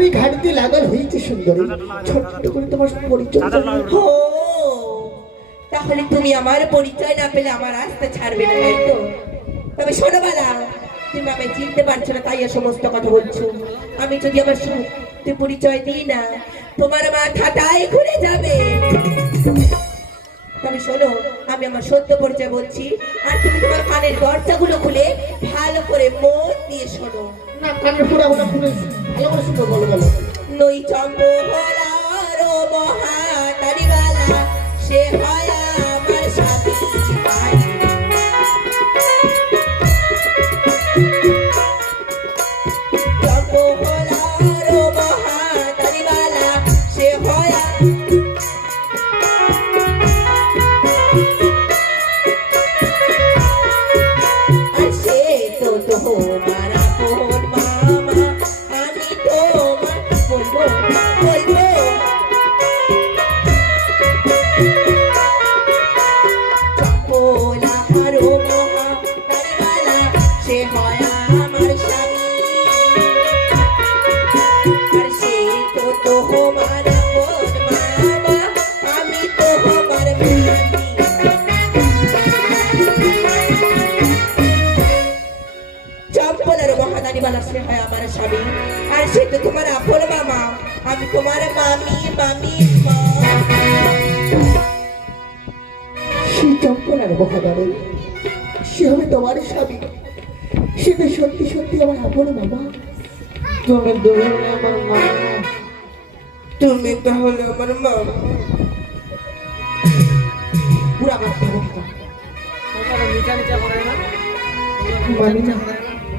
আমি ঘাটতে লাগল হইতে সুন্দরী। ছোট্ট করে তোমার পরিচয়। ও তাহলে তুমি আমার পরিচয় না পেলে আমার রাস্তা ছাড়বে না তাই তো? তবে শোনো বালা তুমি আমায় চিনতে পারছ না তাই সমস্ত কথা বলছো। আমি যদি আমার সত্যি পরিচয় দিই না তোমার মাথাটাই ঘুরে যাবে। তবে শোনো আমি আমার সত্য পরিচয় বলছি আর তুমি তোমার কানের দরজাগুলো খুলে ভালো করে মন দিয়ে শোনো। না কানের পুরা ওটা নই চম্প ভোলার মহাতারিবালা সে হয় হয় আমার স্বামী। আর সে তো তোমার আপন মামা। আমি তোমার মামি মামি মা। সেই চম্পলার মহাদারে সে হবে তোমার স্বামী। সে তো সত্যি সত্যি আমার আপন মামা। তুমি দূরে আমার মা। তুমি তাহলে আমার মা। পুরা মাথা মানি না।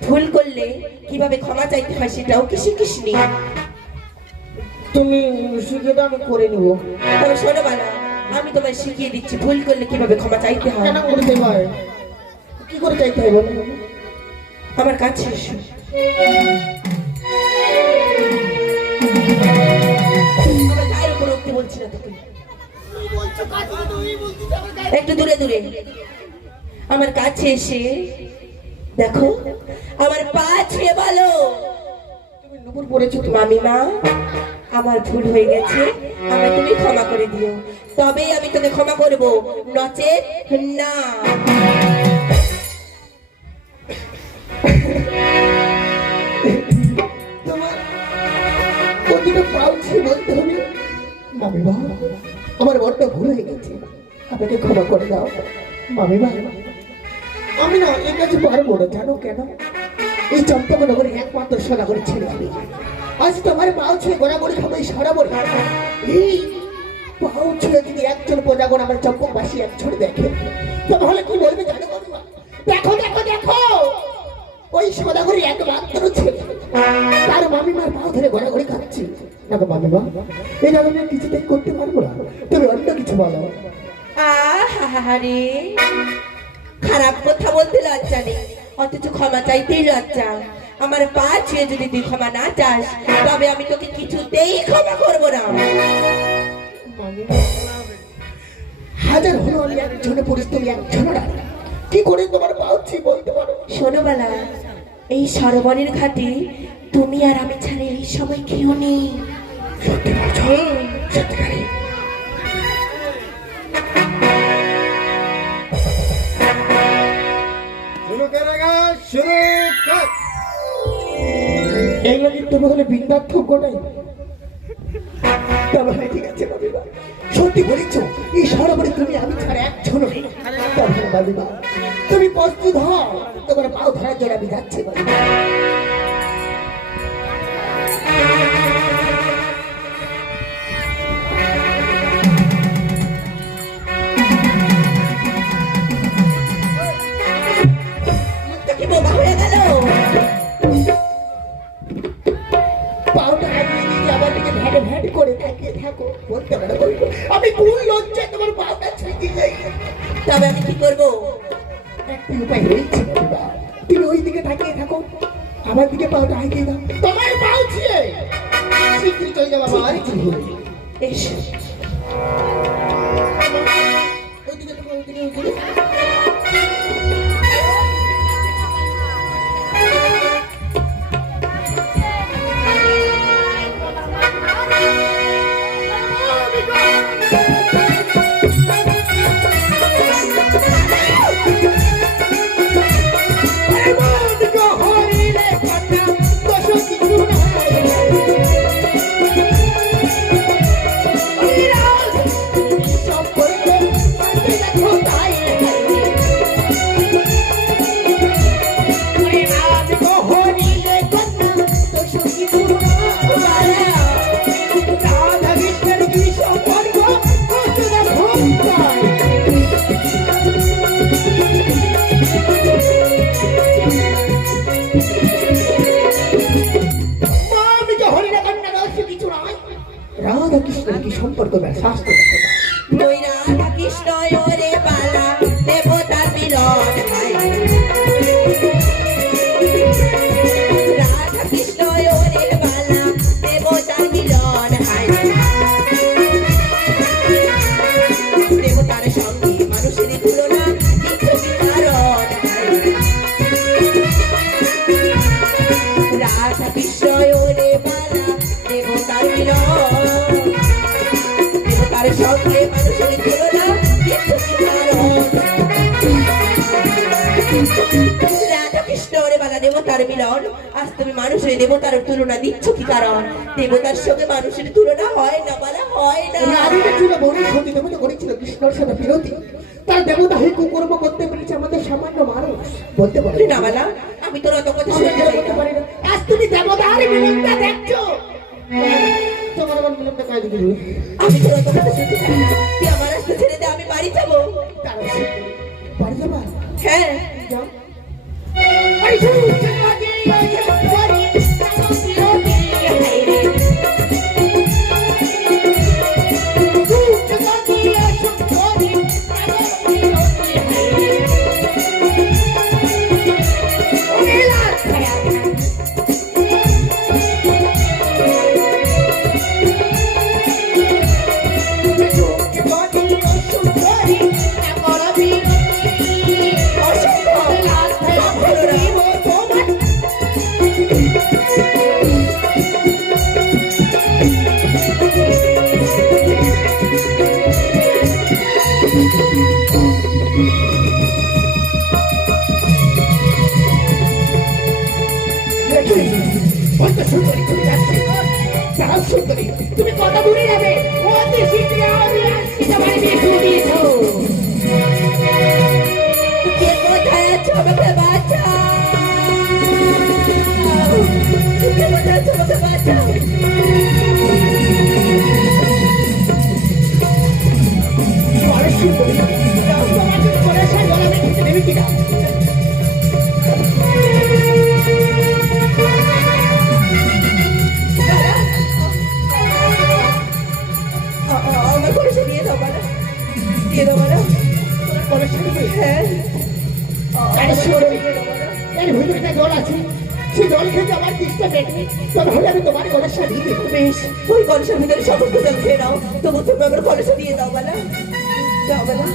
ভুল করলে কীভাবে ক্ষমা চাইতে হয় সেটাও কি শিখিস নি তুমি শিখে আমি করে নিব। তবে শোনো বানা আমি তোমায় শিখিয়ে দিচ্ছি ভুল করলে কীভাবে ক্ষমা চাইতে হয়? কেন করতে হয়? কি করে চাইতে হয় বলো? আমার কাছে এসো একটু দূরে দূরে। আমার কাছে এসে দেখো, আমার পা ছুঁয়ে বলো। তুমি মামিমা আমার ভুল হয়ে গেছে, আমায় তুমি ক্ষমা করে দিও। তবেই আমি তোকে ক্ষমা করব। নচেত না। আমার বড্ড ভুল হয়ে গেছে। আমাকে ক্ষমা করে দাও। মামি বা আমি না এর কাছে পারব না জানো কেন? এই চম্পকনগরের একমাত্র সোনাগরের ছেলে আমি। আজ তোমার পাও ছুঁয়ে গোড়াগড়ি খাব এই সরাবরে এই পাও ছুঁয়ে যদি একজন প্রজাগণ আমার চম্পকবাসী একজন দেখে তাহলে কি বলবে জানো দেখো দেখো দেখো! ওই সদাগরি একমাত্র ছেলে। তার মামিমার পা ধরে গড়াগড়ি খাচ্ছি। দেখো মামিমা, এই আমি কিছুতেই করতে পারব না। তুমি অন্য কিছু বলো। আহারে খারাপ কথা বলতে লজ্জা নেই। অথচ ক্ষমা চাইতেই লজ্জা। আমার পা ছুঁয়ে যদি তুই ক্ষমা না চাস তবে আমি তোকে কিছুতেই ক্ষমা করব না। হাজার হলো আমি একজনে পড়িস তুমি একজনের কি করে তোমার পাচ্ছি বলতে পারো? ছোটবেলা এই সরোবরের ঘাটে তুমি আর আমি ছাড়া এই সময় কেউ নেই। সত্যি বলছো? সত্যিকারে তুমি হলে বিন্দার্থজ্ঞ নাই তাহলে ঠিক আছে বাবিবা সত্যি বলেছ, এই সরোবরে তুমি, আমি ছাড়া একজনও নেই। তাহলে তুমি প্রস্তুত হও। তোমার পাও ধরার জন্য আমি যাচ্ছি কি সম্পর্ক ব্যাস মিলন আজ তুমি মানুষের দেবতার তুলনা দিচ্ছ কি কারণ? দেবতার সঙ্গে মানুষের তুলনা হয় না বলা হয় না। রাধিকা ছিল দেবতা করেছিল কৃষ্ণর সাথে বিরতি তার দেবতা হয়ে কুকর্ম করতে পেরেছে আমাদের সামান্য মানুষ। বলতে পারে না বালা আমি তোর অত আরে শোনো এর ভিতরে জল আছে, সেই জল খেতে আমার তিষ্টা পেটবে তবে আমি তোমার গলার সারিয়ে দেবো। বেশ, ওই ভিতরে সমস্ত জল তবু তুমি আমার দিয়ে দাও, বলো। দাও, বলো।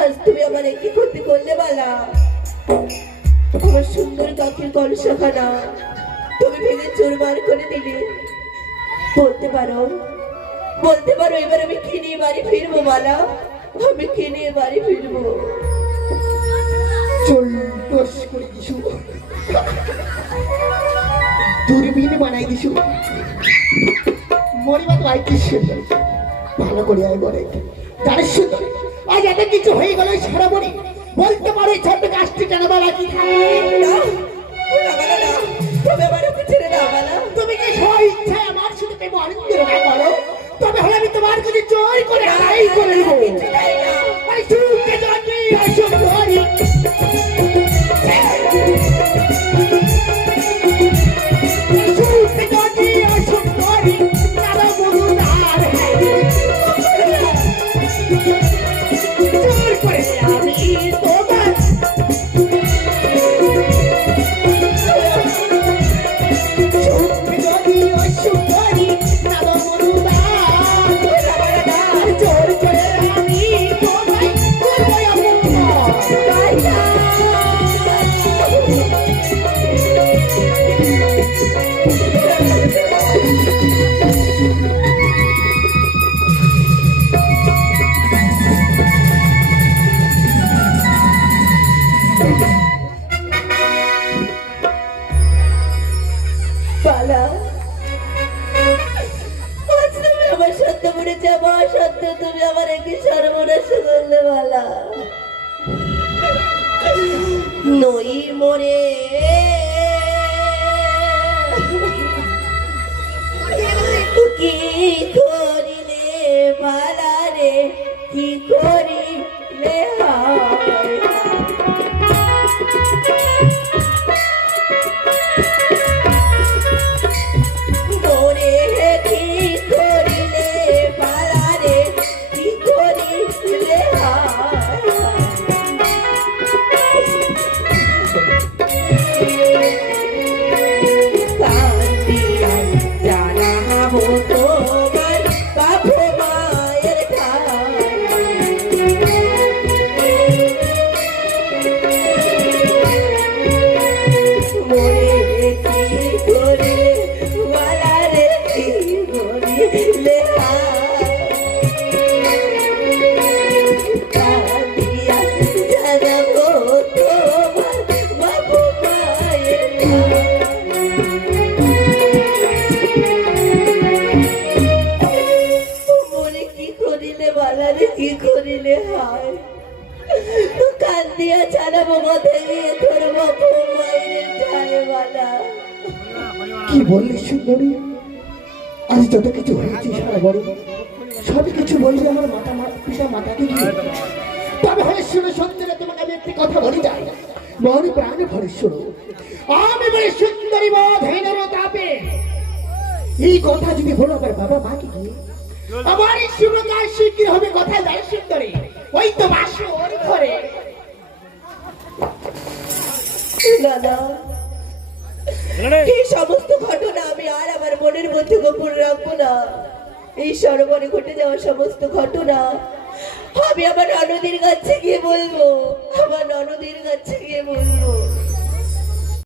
আজ তুমি আমার কি ক্ষতি করলে, বালা। আমার সুন্দর কাকের কলসাখানা ভেঙে চুরমার করে দিলে। বলতে পারো বলতে পারো এবার আমি কি নিয়ে বাড়ি ফিরবো বালা আমি কিনে বাড়ি ফিরবো? চল করে দিছু। দূরবীন বানাই দিছু। মরিবা তো আই ভালো করে আয় বলে তার সুন্দর আজ এত কিছু হয়ে গেল সারা বলি বলতে পারো এই ছোট্ট গাছটি কেন বলা কি তুমি আমার ওকে ছেড়ে দাও বালা। তুমি কি সব ইচ্ছা আমার সাথে প্রেম আনন্দ করো? তবে হলে আমি তোমার কাছে জয় করে হারাই করে নেব। কিচ্ছু চাই না জানি আসল সত্য মরেছে আমার সত্য তুমি আমার একটি সর্বনাশ করলে বালা? নই মরে। কি করিলে বালা রে? কি করিলে হয়? কি বললি সুন্দরী? আজ যত কিছু হয়েছে সারা বড় সব কিছু বলবি আমার মাথা মা- পিতা মাতাকে গিয়ে তবে হলে শুনে সত্যি তোমাকে আমি একটি কথা বলি যাই। মনে প্রাণে শোনো। আমি বলি সুন্দরী বোধেনের তাপে। এই কথা যদি বলো আমার বাবা মাকে গিয়ে আমার শিগগির হবে কথা যায় সুন্দরী ওই তো বাসো ওর ঘরে। দাদা এই সমস্ত ঘটনা আমি আর আমার মনের মধ্যে গোপন রাখব না। এই সরোবরে ঘটে যাওয়া সমস্ত ঘটনা আমি আমার ননদের কাছে গিয়ে বলব। আমার ননদের কাছে গিয়ে বলব।